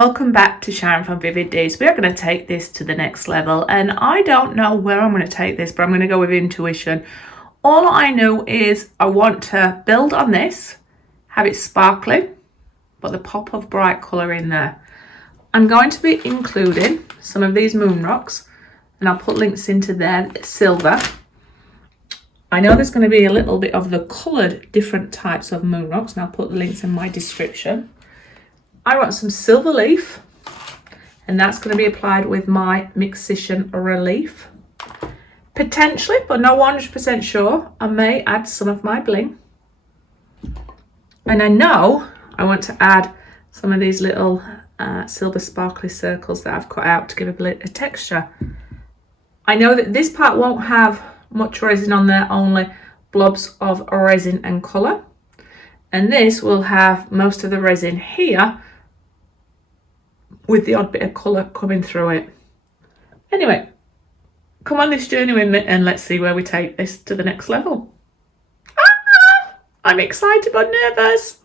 Welcome back to Sharon from Vivid Days. We are going to take this to the next level, and I don't know where I'm going to take this, but I'm going to go with intuition. All I know is I want to build on this, have it sparkling, but the pop of bright colour in there. I'm going to be including some of these moon rocks, and I'll put links into there, silver. I know there's going to be a little bit of the coloured different types of moon rocks, and I'll put the links in my description. I want some silver leaf, and that's going to be applied with my Mixation Relief. Potentially, but not 100% sure, I may add some of my bling. And I know I want to add some of these little silver sparkly circles that I've cut out to give a bit of texture. I know that this part won't have much resin on there, only blobs of resin and colour. And this will have most of the resin here, with the odd bit of colour coming through it. Anyway, come on this journey with me and let's see where we take this to the next level. I'm excited but nervous.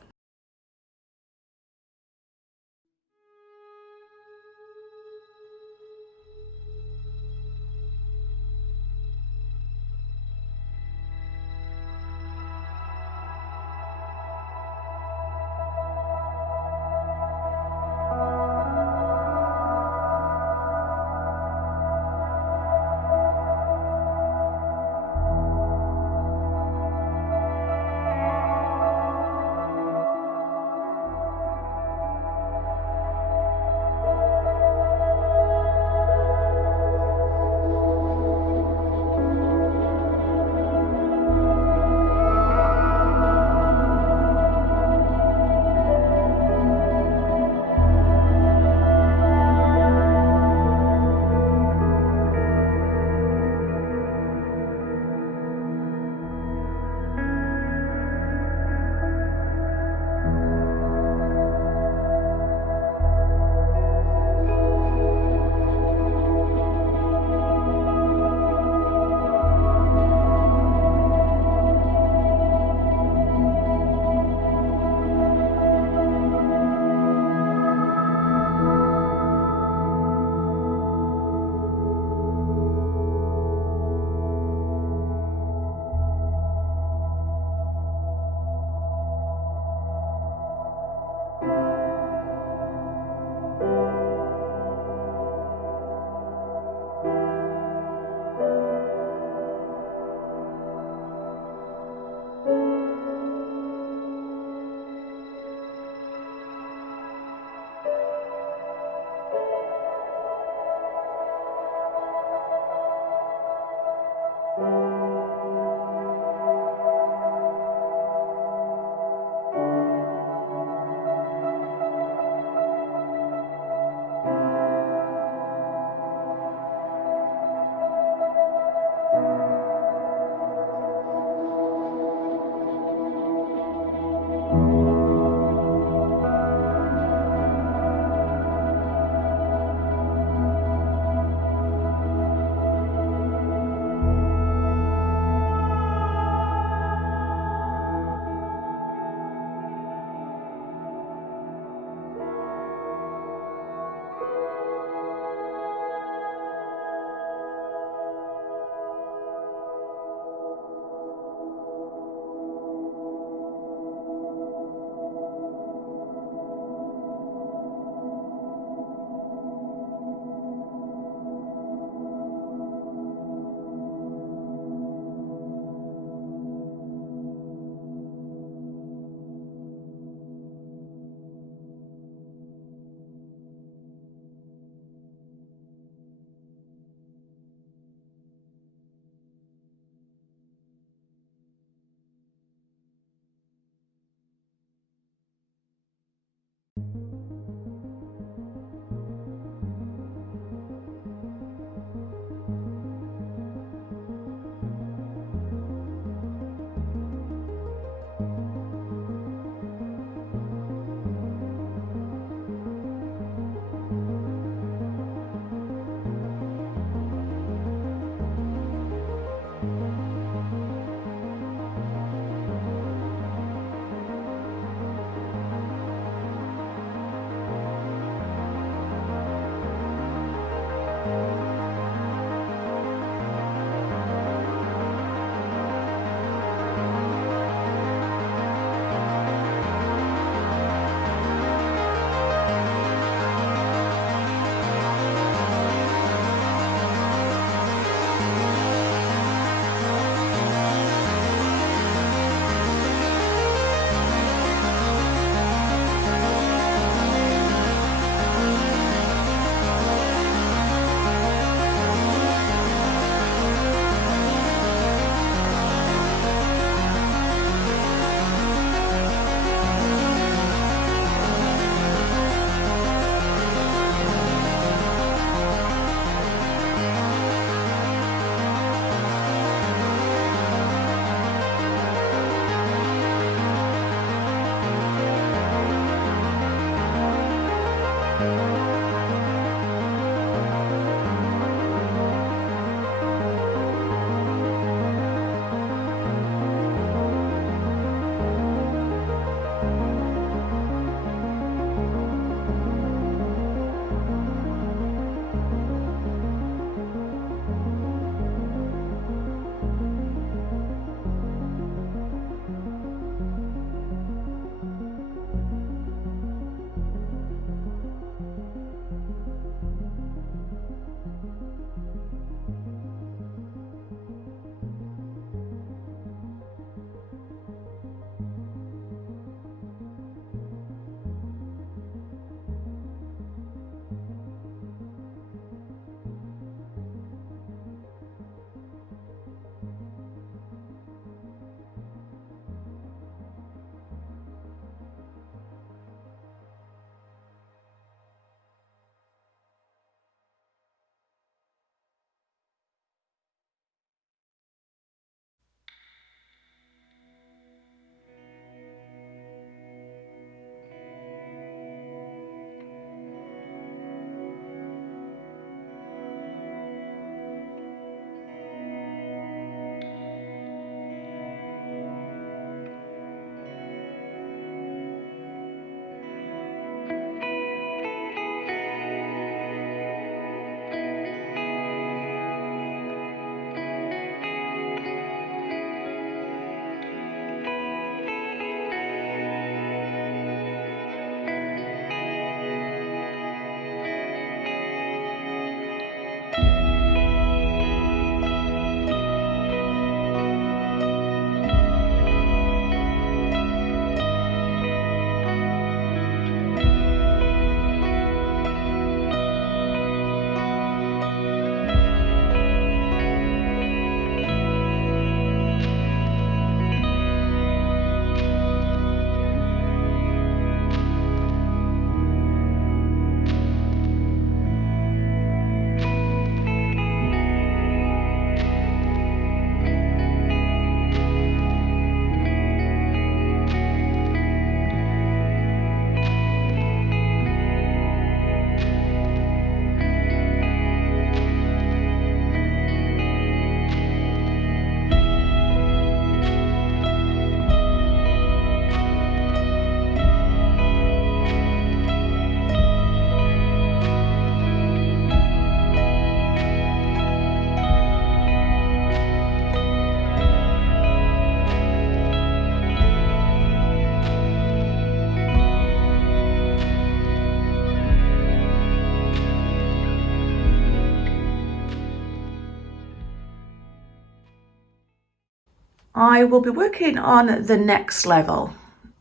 I will be working on the next level.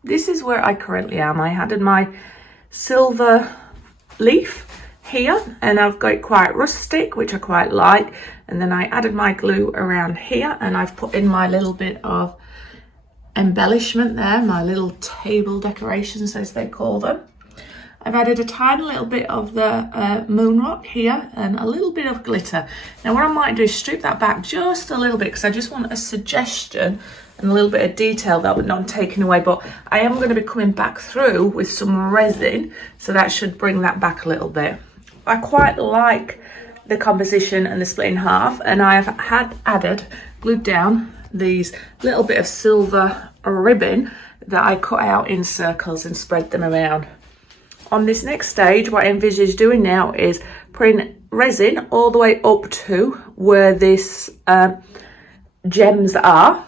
This is where I currently am. I added my silver leaf here, and I've got it quite rustic, which I quite like. And then I added my glue around here, and I've put in my little bit of embellishment there, my little table decorations as they call them. I've added a tiny little bit of the moon rock here and a little bit of glitter. Now what I might do is strip that back just a little bit, because I just want a suggestion and a little bit of detail that would not taken away, but I am going to be coming back through with some resin, so that should bring that back a little bit. I quite like the composition and the split in half, and I have glued down these little bit of silver ribbon that I cut out in circles and spread them around. On this next stage, what I envisage doing now is putting resin all the way up to where this gems are.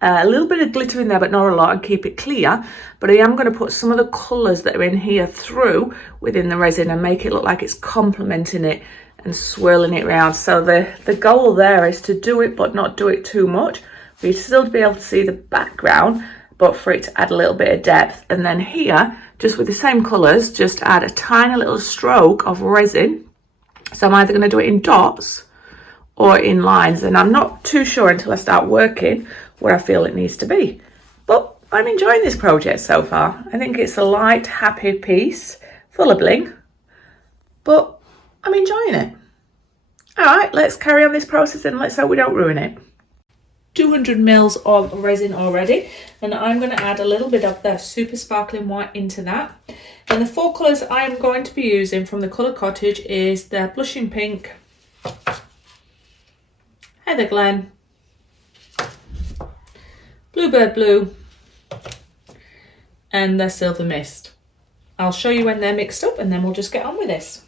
A little bit of glitter in there, but not a lot, and keep it clear. But I am going to put some of the colours that are in here through within the resin and make it look like it's complementing it and swirling it around. So the goal there is to do it, but not do it too much. For you still to be able to see the background, but for it to add a little bit of depth. And then here, just with the same colours, just add a tiny little stroke of resin. So I'm either going to do it in dots or in lines, and I'm not too sure until I start working where I feel it needs to be. But I'm enjoying this project so far. I think it's a light, happy piece, full of bling, but I'm enjoying it. All right, let's carry on this process and let's hope we don't ruin it. 200 mils of resin already, and I'm going to add a little bit of the super sparkling white into that. And the 4 colours I am going to be using from the Colour Cottage is the Blushing Pink, Heather Glen, Bluebird Blue, and the Silver Mist. I'll show you when they're mixed up, and then we'll just get on with this.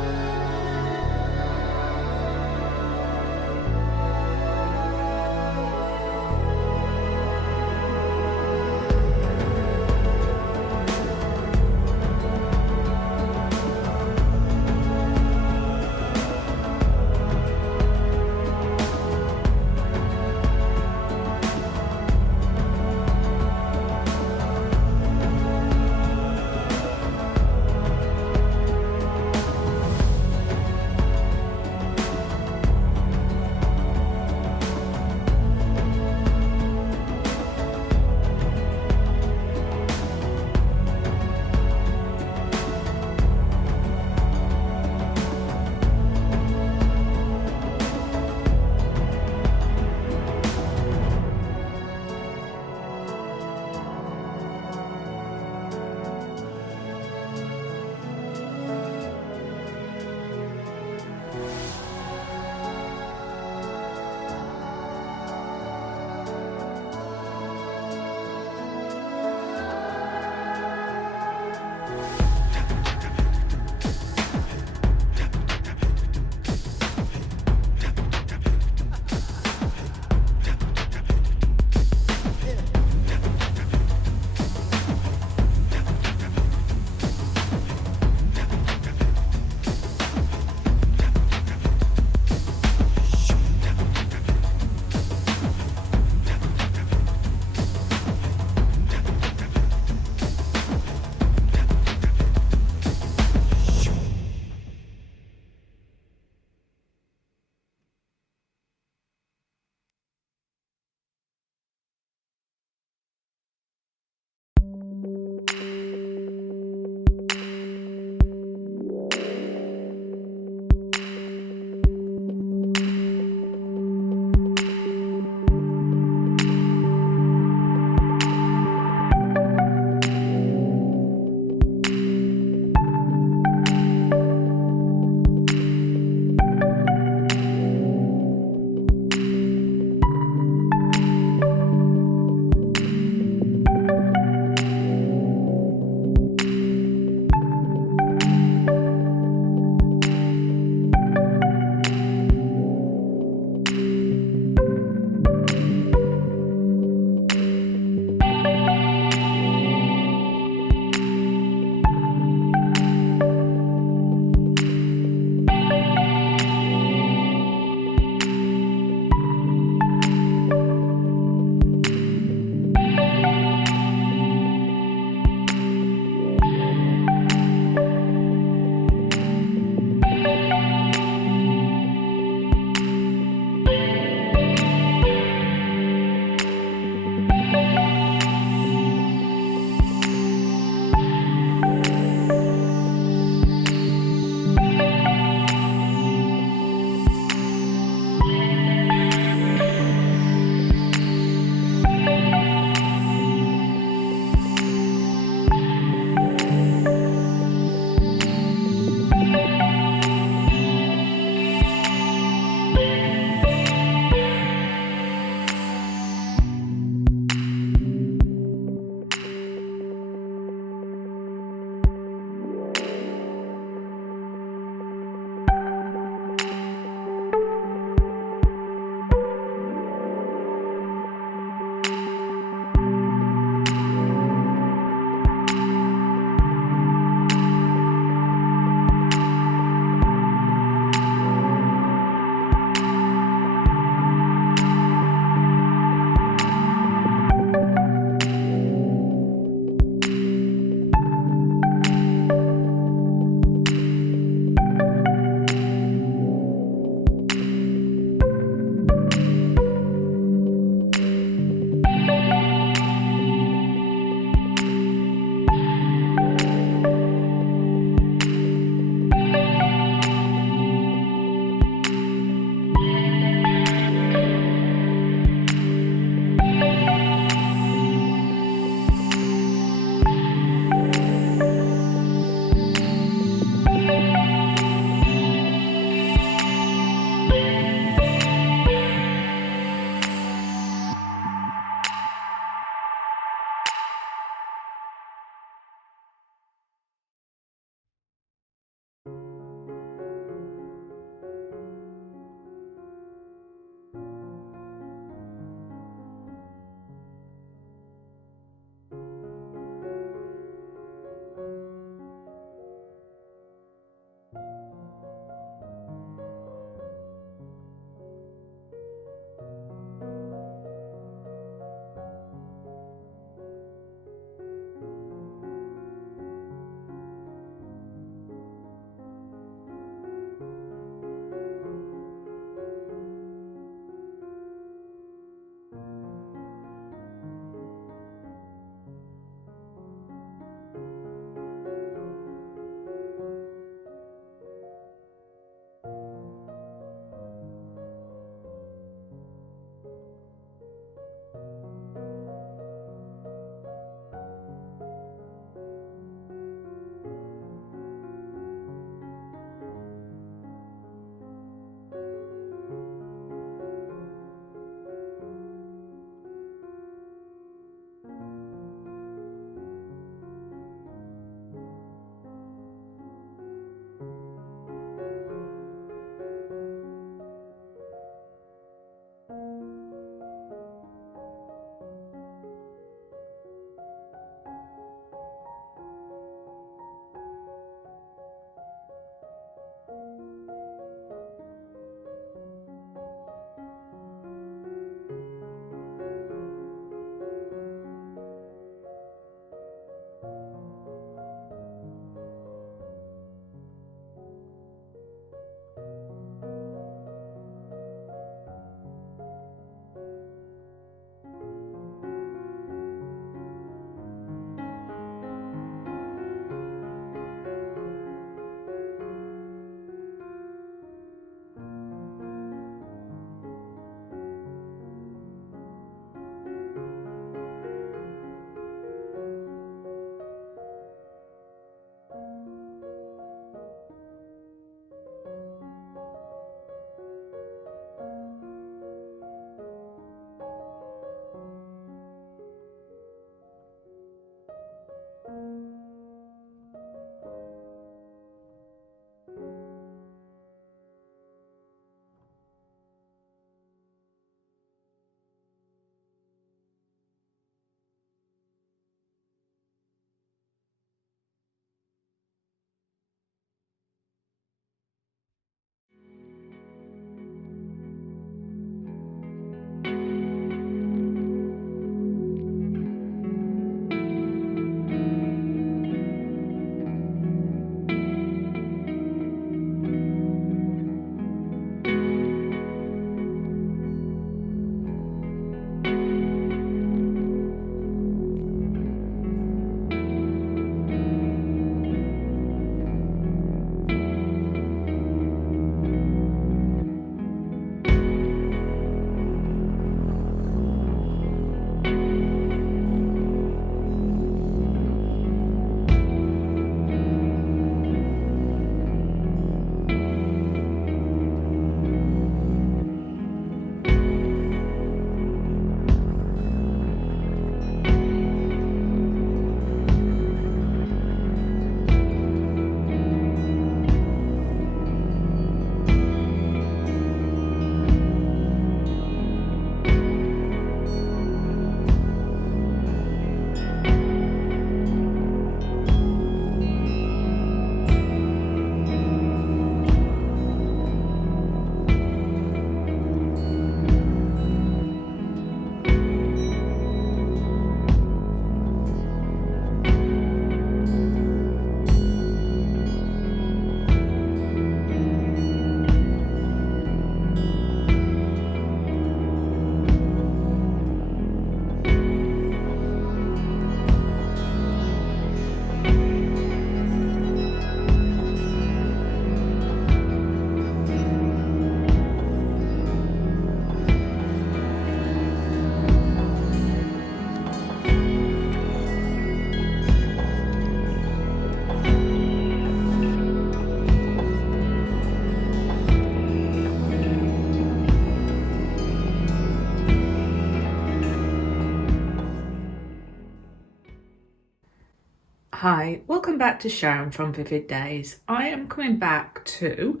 Hi, welcome back to Sharon from Vivid Days. I am coming back to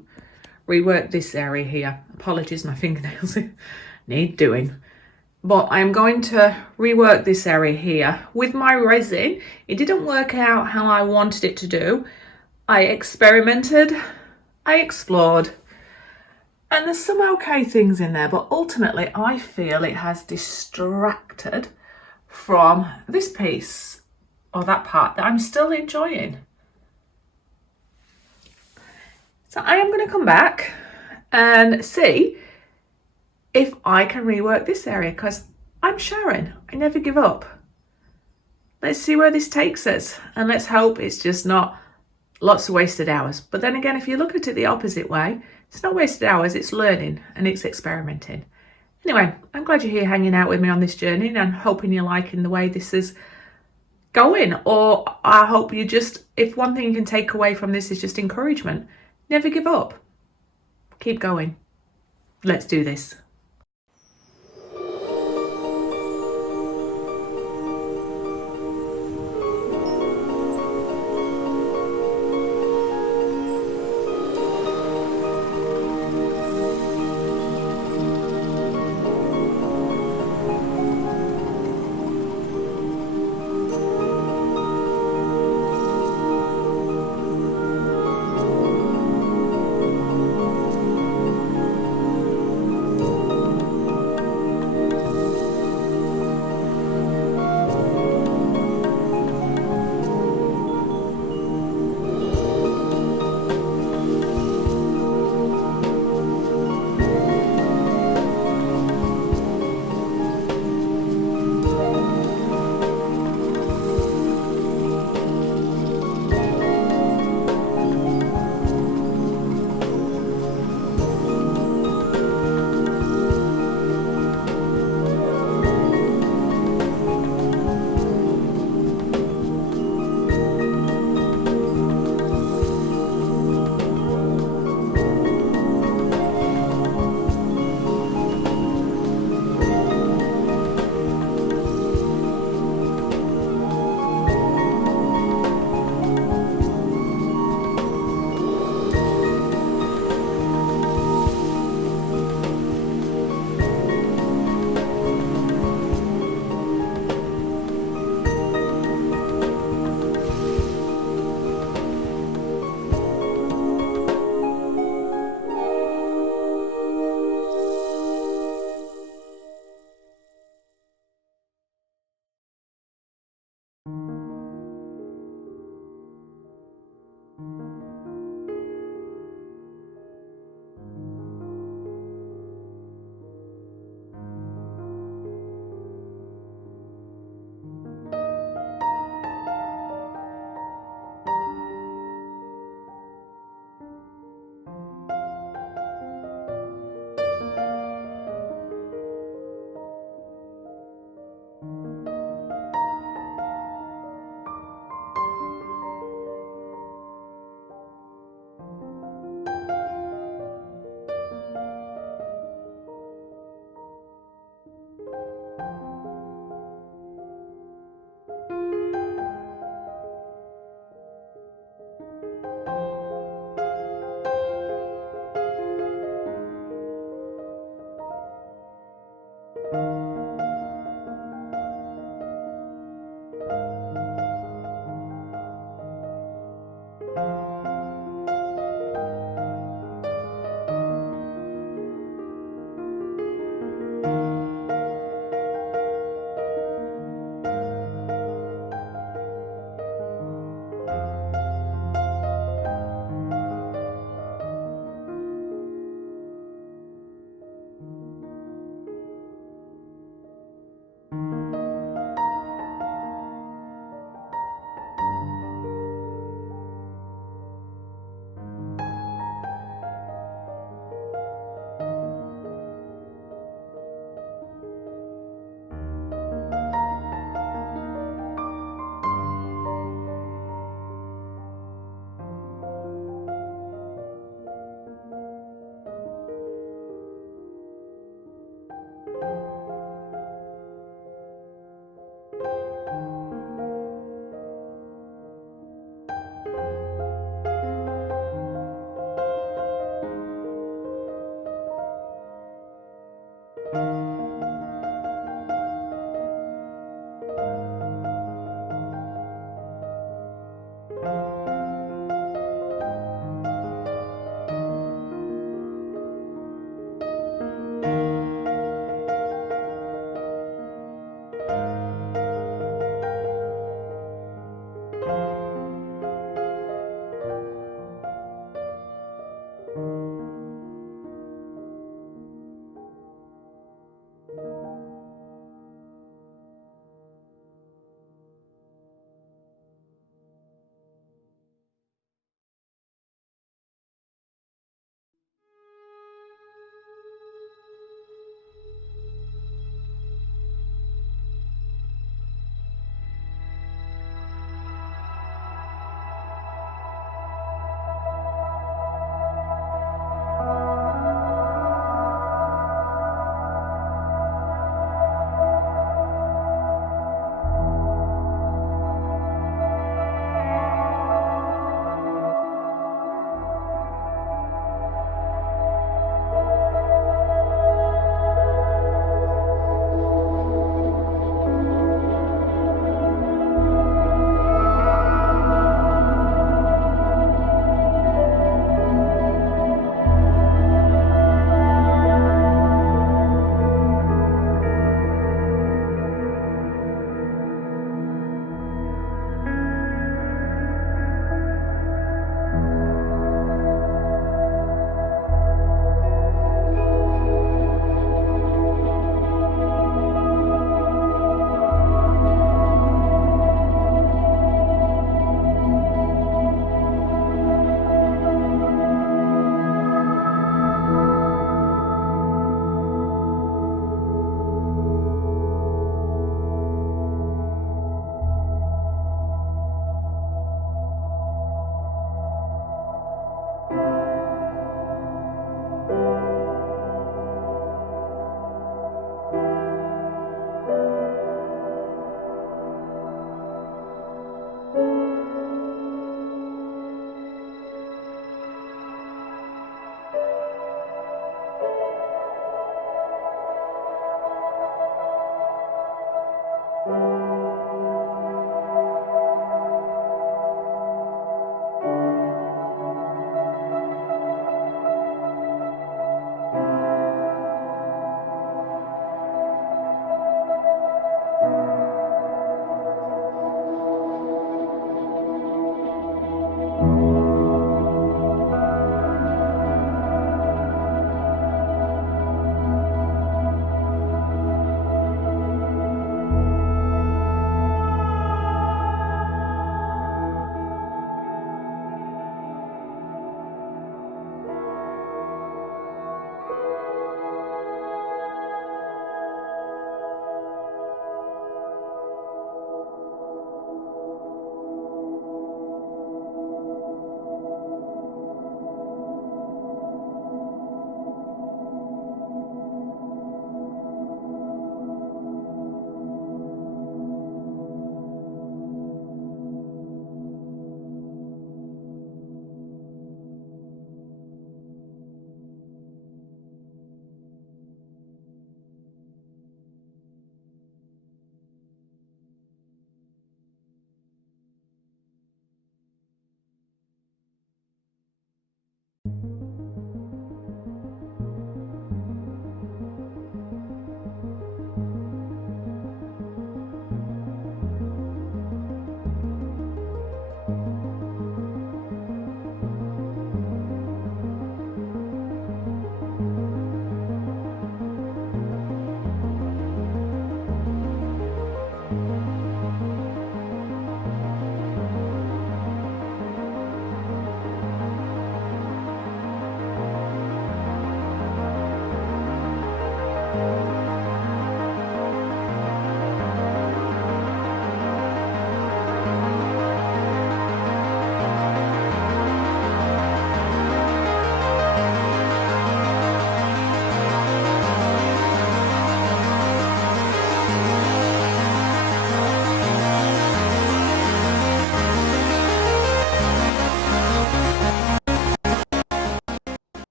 rework this area here. Apologies, my fingernails need doing. But I'm going to rework this area here with my resin. It didn't work out how I wanted it to do. I experimented, I explored, and there's some okay things in there, but ultimately I feel it has distracted from this piece, or that part that I'm still enjoying. So I am going to come back and see if I can rework this area, because I'm Sharon. I never give up. Let's see where this takes us, and let's hope it's just not lots of wasted hours. But then again, if you look at it the opposite way, it's not wasted hours, it's learning and it's experimenting. Anyway, I'm glad you're here hanging out with me on this journey, and I'm hoping you're liking the way this is going, or I hope you just, if one thing you can take away from this is just encouragement, never give up, keep going. Let's do this.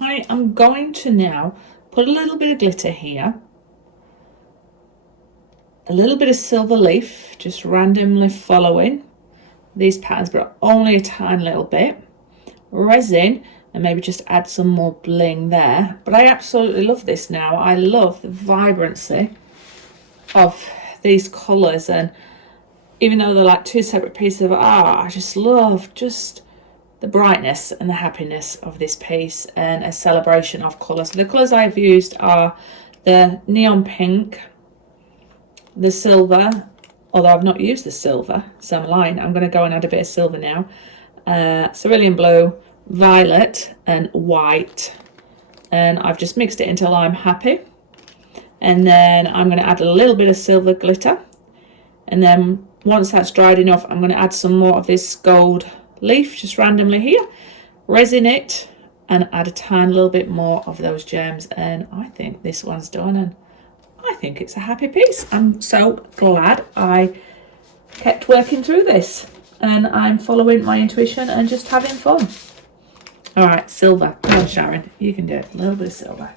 I'm going to now put a little bit of glitter here, a little bit of silver leaf, just randomly following these patterns, but only a tiny little bit. Resin, and maybe just add some more bling there. But I absolutely love this now. I love the vibrancy of these colours, and even though they're like two separate pieces of art, I just love just the brightness and the happiness of this piece, and a celebration of colour. So the colours I've used are the neon pink, the silver, although I've not used the silver, so I'm lying. I'm going to go and add a bit of silver now. Cerulean blue, violet and white, and I've just mixed it until I'm happy. And then I'm going to add a little bit of silver glitter, and then once that's dried enough, I'm going to add some more of this gold leaf just randomly here, resin it, and add a tiny little bit more of those gems. And I think this one's done, and I think it's a happy piece. I'm so glad I kept working through this, and I'm following my intuition and just having fun. All right, silver. Come on, Sharon, you can do it. A little bit of silver.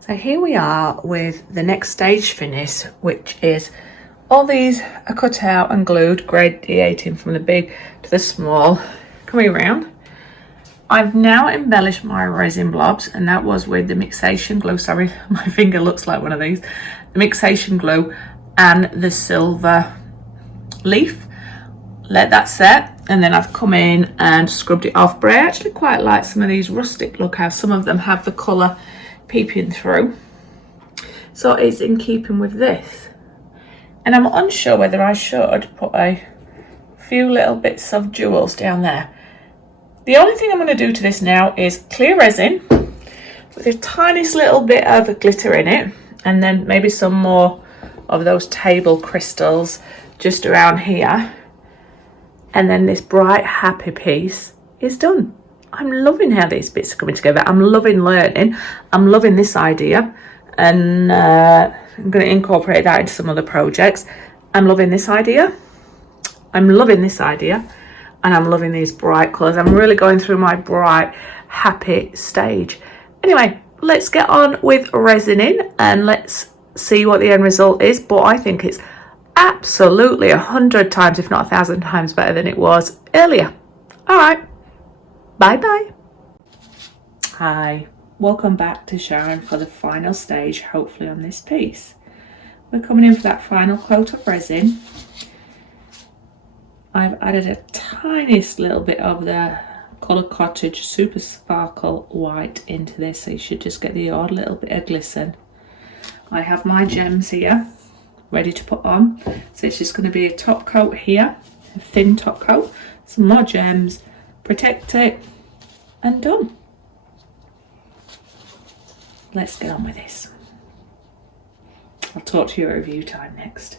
So here we are with the next stage finish, which is all these are cut out and glued, gradiating from the big to the small, coming around. I've now embellished my resin blobs, and that was with the mixation glue. Sorry, my finger looks like one of these. The mixation glue and the silver leaf. Let that set, and then I've come in and scrubbed it off. But I actually quite like some of these rustic look, how some of them have the colour peeping through. So it's in keeping with this. And I'm unsure whether I should put a few little bits of jewels down there. The only thing I'm going to do to this now is clear resin with a tiniest little bit of glitter in it, and then maybe some more of those table crystals just around here. And then this bright, happy piece is done. I'm loving how these bits are coming together. I'm loving learning. I'm loving this idea. And I'm going to incorporate that into some other projects. I'm loving this idea. I'm loving this idea. And I'm loving these bright colours. I'm really going through my bright, happy stage. Anyway, let's get on with resining and let's see what the end result is. But I think it's absolutely 100 times, if not 1,000 times better than it was earlier. All right. Bye-bye. Hi. Welcome back to Sharon for the final stage, hopefully, on this piece. We're coming in for that final coat of resin. I've added a tiniest little bit of the Colour Cottage Super Sparkle White into this, so you should just get the odd little bit of glisten. I have my gems here ready to put on, so it's just going to be a top coat here, a thin top coat, some more gems, protect it, and done. let's get on with this. I'll talk to you at review time next.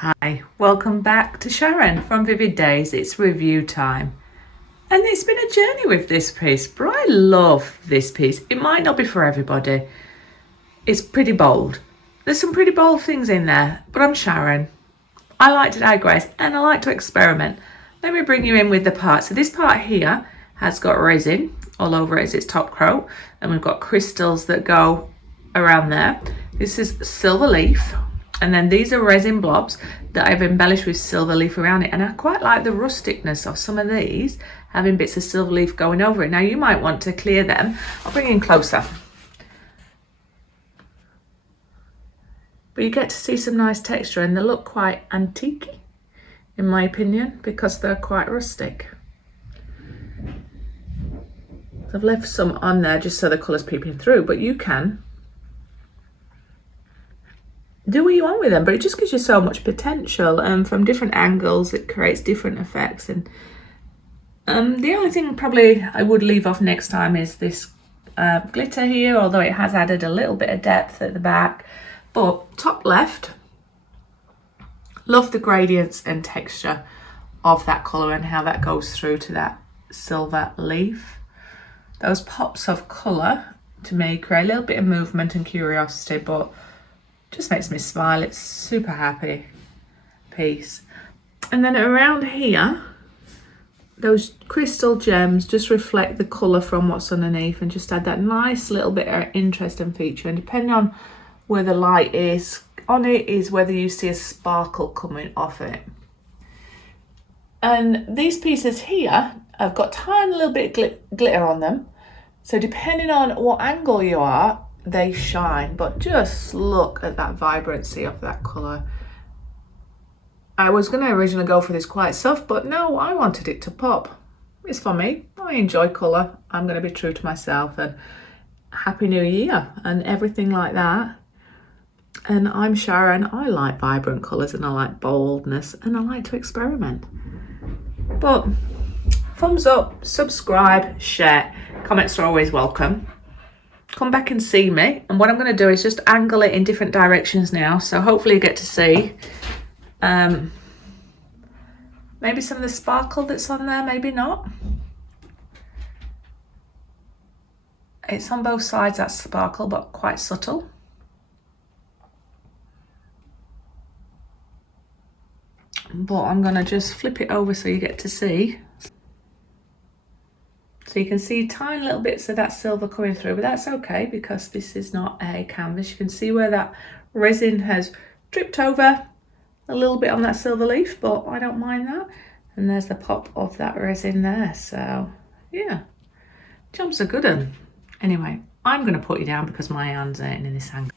Hi, welcome back to Sharon from Vivid Days. It's review time. And it's been a journey with this piece, but I love this piece. It might not be for everybody. It's pretty bold. There's some pretty bold things in there, but I'm Sharon. I like to digress and I like to experiment. Let me bring you in with the part. So this part here has got resin all over it as its top coat, and we've got crystals that go around there. This is silver leaf. And then these are resin blobs that I've embellished with silver leaf around it. And I quite like the rusticness of some of these, having bits of silver leaf going over it. Now you might want to clear them. I'll bring in closer. But you get to see some nice texture, and they look quite antique, in my opinion, because they're quite rustic. So I've left some on there just so the colour's peeping through, but you can do what you want with them, but it just gives you so much potential, and from different angles it creates different effects. And the only thing probably I would leave off next time is this glitter here, although it has added a little bit of depth at the back. But top left, love the gradients and texture of that colour and how that goes through to that silver leaf. Those pops of colour to me create a little bit of movement and curiosity, but just makes me smile. It's super happy piece. And then around here, those crystal gems just reflect the colour from what's underneath and just add that nice little bit of interest and feature. And depending on where the light is on it is whether you see a sparkle coming off it. And these pieces here have got tiny little bit of glitter on them. So depending on what angle you are, they shine. But just look at that vibrancy of that colour. I was going to originally go for this quite soft, but no, I wanted it to pop. It's for me. I enjoy colour. I'm going to be true to myself, and Happy New Year and everything like that. And I'm Sharon. I like vibrant colours and I like boldness and I like to experiment. But thumbs up, subscribe, share, comments are always welcome. Come back and see me. And what I'm going to do is just angle it in different directions now. So hopefully you get to see maybe some of the sparkle that's on there, maybe not. It's on both sides, that sparkle, but quite subtle. But I'm going to just flip it over so you get to see. So you can see tiny little bits of that silver coming through, but that's okay because this is not a canvas. You can see where that resin has dripped over a little bit on that silver leaf, but I don't mind that. And there's the pop of that resin there. So yeah, job's a good one. Anyway, I'm going to put you down because my hands ain't in this angle.